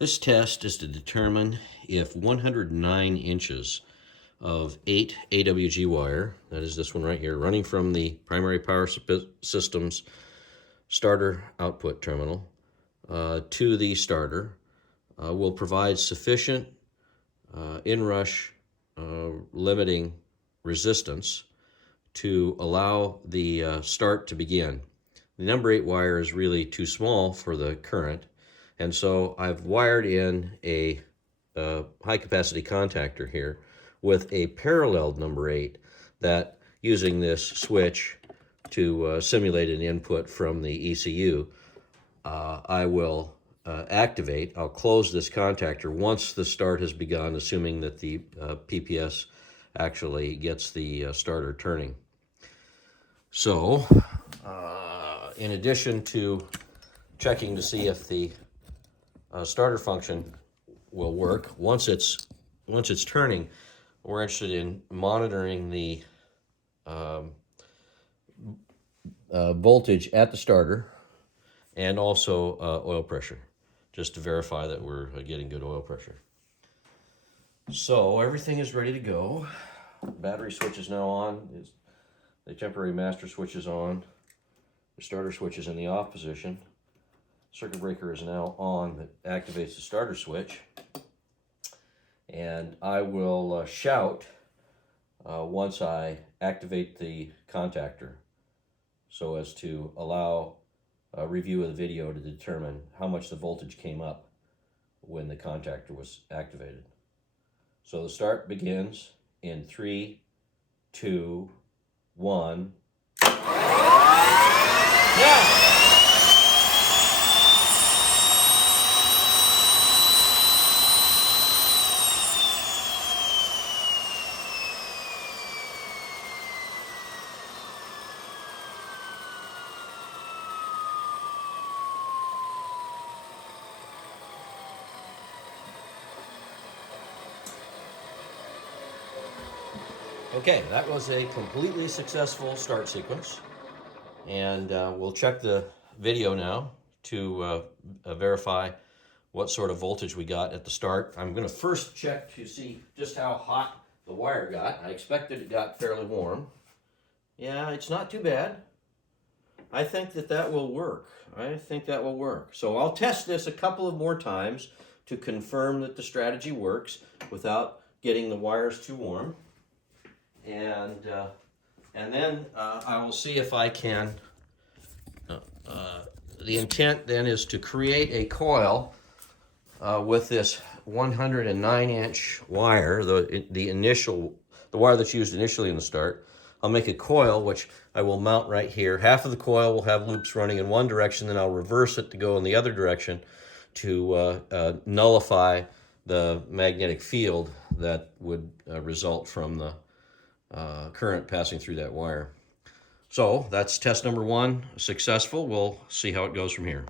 This test is to determine if 109 inches of 8 AWG wire, that is this one right here, running from the primary power system's starter output terminal to the starter, will provide sufficient inrush limiting resistance to allow the start to begin. The number 8 wire is really too small for the current, and so I've wired in a high capacity contactor here with a paralleled number 8 that, using this switch to simulate an input from the ECU, I will activate. I'll close this contactor once the start has begun, assuming that the PPS actually gets the starter turning. So, in addition to checking to see if the starter function will work, once it's turning, we're interested in monitoring the voltage at the starter and also oil pressure, just to verify that we're getting good oil pressure. So everything is ready to go. Battery switch is now on. The temporary master switch is on. The starter switch is in the off position. Circuit breaker is now on that activates the starter switch. And I will shout once I activate the contactor, so as to allow a review of the video to determine how much the voltage came up when the contactor was activated. So the start begins in 3, 2, 1. Yeah! Okay, that was a completely successful start sequence, and we'll check the video now to verify what sort of voltage we got at the start. I'm going to first check to see just how hot the wire got. I expected it got fairly warm. Yeah, it's not too bad. I think that will work. So I'll test this a couple of more times to confirm that the strategy works without getting the wires too warm. And then I will see if I can. The intent then is to create a coil with this 109-inch wire, the wire that's used initially in the start. I'll make a coil which I will mount right here. Half of the coil will have loops running in one direction, then I'll reverse it to go in the other direction to nullify the magnetic field that would result from the current passing through that wire. So that's test number 1 successful. We'll see how it goes from here.